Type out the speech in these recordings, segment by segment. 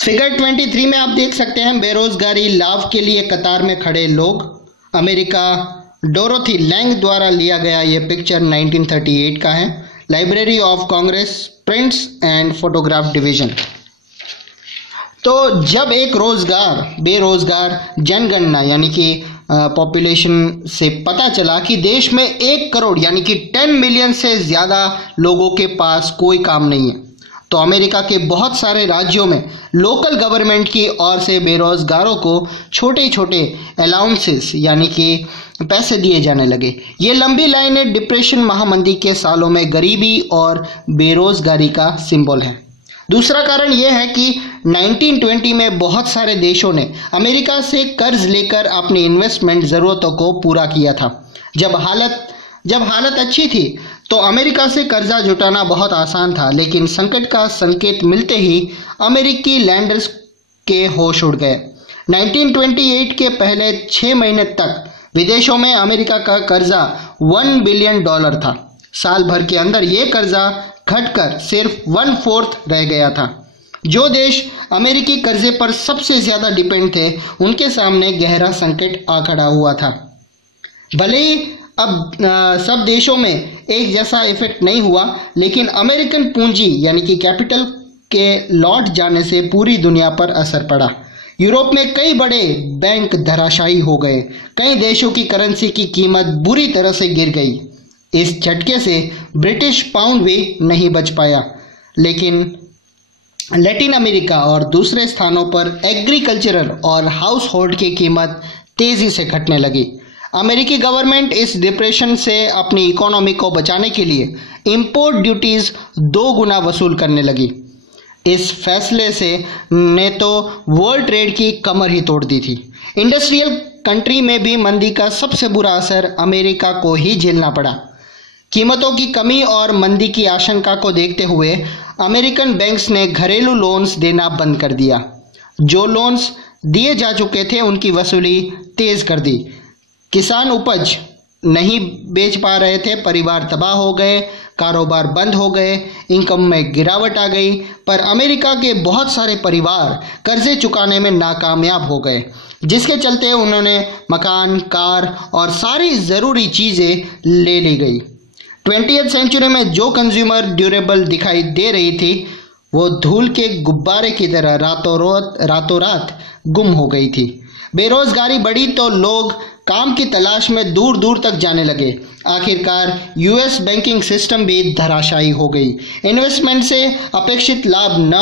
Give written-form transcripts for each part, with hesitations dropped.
Figure 23 में आप देख सकते हैं बेरोजगारी लाभ के लिए कतार में खड़े लोग। अमेरिका डोरोथी लैंग द्वारा लिया गया यह पिक्चर 1938 का है। Library of Congress prints and photograph division. तो जब एक बेरोजगार जनगणना यानी कि पॉपुलेशन से पता चला कि देश में 1 करोड़ यानी कि 10 मिलियन से ज़्यादा लोगों के पास कोई काम नहीं है, तो अमेरिका के बहुत सारे राज्यों में लोकल गवर्नमेंट की ओर से बेरोजगारों को छोटे छोटे अलाउंसेस यानी कि पैसे दिए जाने लगे। ये लंबी लाइनें डिप्रेशन महामंदी के सालों में गरीबी और बेरोजगारी का सिंबल है। दूसरा कारण यह है कि 1920 में बहुत सारे देशों ने अमेरिका से कर्ज लेकर अपनी इन्वेस्टमेंट ज़रूरतों को पूरा किया था। जब हालत अच्छी थी तो अमेरिका से कर्जा जुटाना बहुत आसान था, लेकिन संकट का संकेत मिलते ही अमेरिकी लैंडर्स के होश उड़ गए। 1928 के पहले 6 महीने तक विदेशों में अमेरिका का कर्जा $1 बिलियन था। साल भर के अंदर ये कर्जा घटकर सिर्फ 1/4 रह गया था। जो देश अमेरिकी कर्जे पर सबसे ज्यादा डिपेंड थे, उनके सामने गहरा संकट आ खड़ा हुआ था। भले ही अब सब देशों में एक जैसा इफेक्ट नहीं हुआ, लेकिन अमेरिकन पूंजी यानी कि कैपिटल के लौट जाने से पूरी दुनिया पर असर पड़ा। यूरोप में कई बड़े बैंक धराशायी हो गए। कई देशों की करेंसी की कीमत बुरी तरह से गिर गई। इस झटके से ब्रिटिश पाउंड भी नहीं बच पाया, लेकिन लैटिन अमेरिका और दूसरे स्थानों पर एग्रीकल्चरल और हाउस होल्ड की कीमत तेजी से घटने लगी। अमेरिकी गवर्नमेंट इस डिप्रेशन से अपनी इकोनॉमी को बचाने के लिए इंपोर्ट ड्यूटीज 2 गुना वसूल करने लगी। इस फैसले से ने तो वर्ल्ड ट्रेड की कमर ही तोड़ दी थी। इंडस्ट्रियल कंट्री में भी मंदी का सबसे बुरा असर अमेरिका को ही झेलना पड़ा। कीमतों की कमी और मंदी की आशंका को देखते हुए अमेरिकन बैंक्स ने घरेलू लोन्स देना बंद कर दिया। जो लोन्स दिए जा चुके थे उनकी वसूली तेज कर दी। किसान उपज नहीं बेच पा रहे थे, परिवार तबाह हो गए, कारोबार बंद हो गए, इनकम में गिरावट आ गई। पर अमेरिका के बहुत सारे परिवार कर्जे चुकाने में नाकामयाब हो गए, जिसके चलते उन्होंने मकान, कार और सारी ज़रूरी चीज़ें ले ली गई। 20वीं सेंचुरी में जो कंज्यूमर ड्यूरेबल दिखाई दे रही थी, वो धूल के गुब्बारे की तरह रातों रात गुम हो गई थी। बेरोजगारी बढ़ी तो लोग काम की तलाश में दूर दूर तक जाने लगे। आखिरकार यूएस बैंकिंग सिस्टम भी धराशायी हो गई। इन्वेस्टमेंट से अपेक्षित लाभ न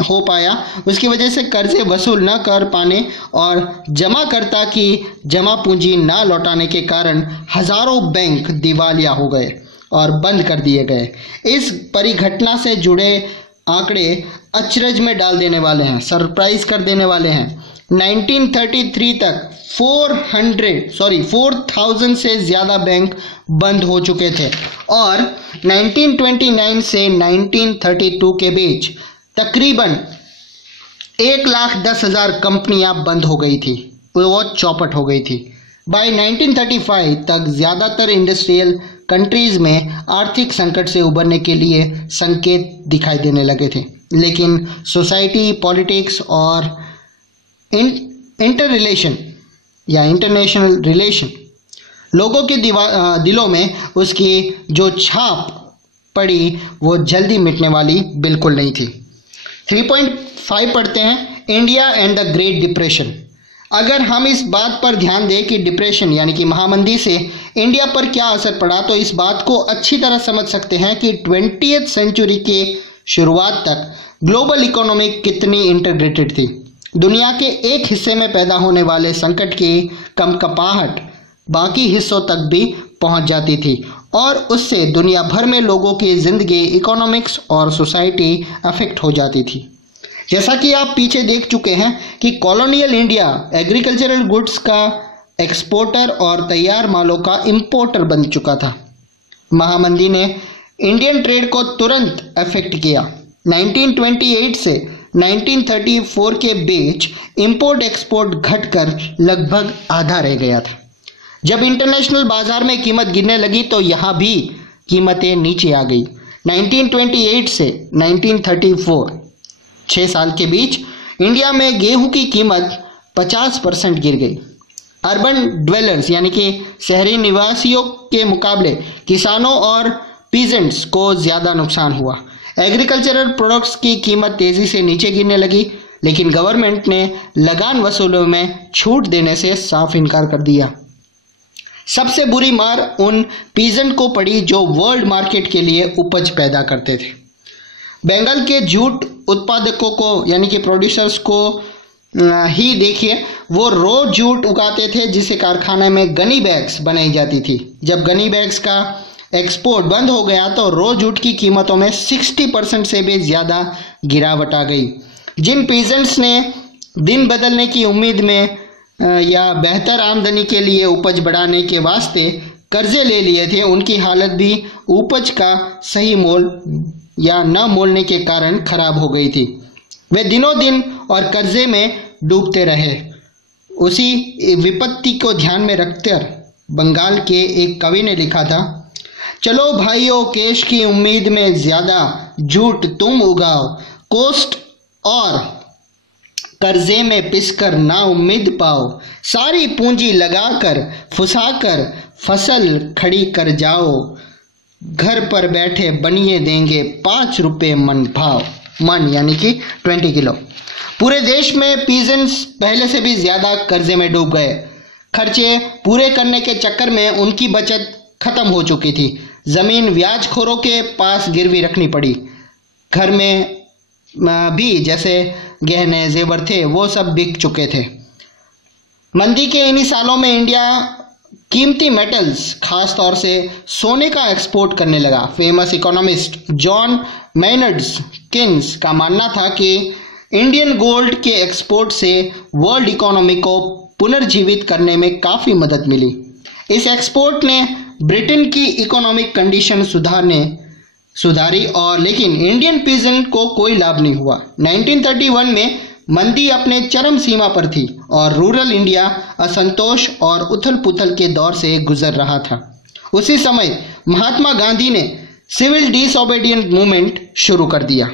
हो पाया, उसकी वजह से कर्जे वसूल न कर पाने और जमाकर्ता की जमा पूंजी न लौटाने के कारण हजारों बैंक दिवालिया हो गए और बंद कर दिए गए। इस परिघटना से जुड़े आंकड़े अचरज में डाल देने वाले हैं, सरप्राइज कर देने वाले हैं। 1933 तक 4,000 से ज़्यादा बैंक बंद हो चुके थे और 1929 से 1932 के बीच तकरीबन 1,10,000 कंपनियां बंद हो गई थी, वो चौपट हो गई थी। बाय 1935 तक ज़्यादातर इंडस्ट्रियल कंट्रीज़ में आर्थिक संकट से उबरने के लिए संकेत दिखाई देने लगे थे, लेकिन सोसाइटी, पॉलिटिक्स और इंटर रिलेशन या इंटरनेशनल रिलेशन, लोगों के दिलों में उसकी जो छाप पड़ी वो जल्दी मिटने वाली बिल्कुल नहीं थी। 3.5 पढ़ते हैं, India and the great depression. अगर हम इस बात पर ध्यान दें कि डिप्रेशन यानी कि महामंदी से इंडिया पर क्या असर पड़ा, तो इस बात को अच्छी तरह समझ सकते हैं कि 20वीं सेंचुरी के शुरुआत तक ग्लोबल इकोनॉमी कितनी इंटीग्रेटेड थी। दुनिया के एक हिस्से में पैदा होने वाले संकट की कंपकपाहट बाकी हिस्सों तक भी पहुंच जाती थी और उससे दुनिया भर में लोगों की जिंदगी, इकोनॉमिक्स और सोसाइटी अफेक्ट हो जाती थी। जैसा कि आप पीछे देख चुके हैं कि कॉलोनियल इंडिया एग्रीकल्चरल गुड्स का एक्सपोर्टर और तैयार मालों का इंपोर्टर बन चुका था। महामंदी ने इंडियन ट्रेड को तुरंत अफेक्ट किया। 1928 से 1934 के बीच इंपोर्ट एक्सपोर्ट घटकर लगभग आधा रह गया था। जब इंटरनेशनल बाजार में कीमत गिरने लगी तो यहाँ भी कीमतें नीचे आ गई। 1928 से 1934 6 साल के बीच इंडिया में गेहूं की कीमत 50% गिर गई। अर्बन ड्वेलर्स यानी कि शहरी निवासियों के मुकाबले किसानों और पीजेंट्स को ज़्यादा नुकसान हुआ। एग्रीकल्चरल प्रोडक्ट्स की कीमत तेज़ी से नीचे गिरने लगी, लेकिन गवर्नमेंट ने लगान वसूलों में छूट देने से साफ इनकार कर दिया। सबसे बुरी मार उन पीजेंट को पड़ी जो वर्ल्ड मार्केट के लिए उपज पैदा करते थे। बंगाल के जूट उत्पादकों को यानी कि प्रोड्यूसर्स को ही देखिए, वो रो जूट उगाते थे जिसे कारखाने में गनी बैग्स बनाई जाती थी। जब गनी बैग्स का एक्सपोर्ट बंद हो गया तो रो जूट की कीमतों में 60% से भी ज़्यादा गिरावट आ गई। जिन पीजेंट्स ने दिन बदलने की उम्मीद में या बेहतर आमदनी के लिए उपज बढ़ाने के वास्ते कर्जे ले लिए थे, उनकी हालत भी उपज का सही मोल या न मोलने के कारण खराब हो गई थी। वे दिनों दिन और कर्जे में डूबते रहे। उसी विपत्ति को ध्यान में रखकर बंगाल के एक कवि ने लिखा था, चलो भाइयों केश की उम्मीद में ज़्यादा जूट तुम उगाओ, कोस्ट और कर्जे में पिसकर ना उम्मीद पाओ, सारी पूंजी लगाकर फुसाकर फसल खड़ी कर जाओ, घर पर बैठे बनिए देंगे 5 रुपये मन भाव। मन यानी कि 20 किलो। पूरे देश में पीजेंट्स पहले से भी ज़्यादा कर्जे में डूब गए। खर्चे पूरे करने के चक्कर में उनकी बचत खत्म हो चुकी थी। ज़मीन ब्याजखोरों के पास गिरवी रखनी पड़ी। घर में भी जैसे गहने जेवर थे वो सब बिक चुके थे। मंदी के इन्हीं सालों में इंडिया कीमती मेटल्स खास तौर से सोने का एक्सपोर्ट करने लगा। फेमस इकोनॉमिस्ट जॉन मैनर्ड्स किन्स का मानना था कि इंडियन गोल्ड के एक्सपोर्ट से वर्ल्ड इकोनॉमी को पुनर्जीवित करने में काफ़ी मदद मिली। इस एक्सपोर्ट ने ब्रिटेन की इकोनॉमिक कंडीशन सुधारी और लेकिन इंडियन पीजेंट को कोई लाभ नहीं हुआ। 1931 में मंदी अपने चरम सीमा पर थी और रूरल इंडिया असंतोष और उथल पुथल के दौर से गुजर रहा था। उसी समय महात्मा गांधी ने सिविल डिसओबीडिएंट मूवमेंट शुरू कर दिया।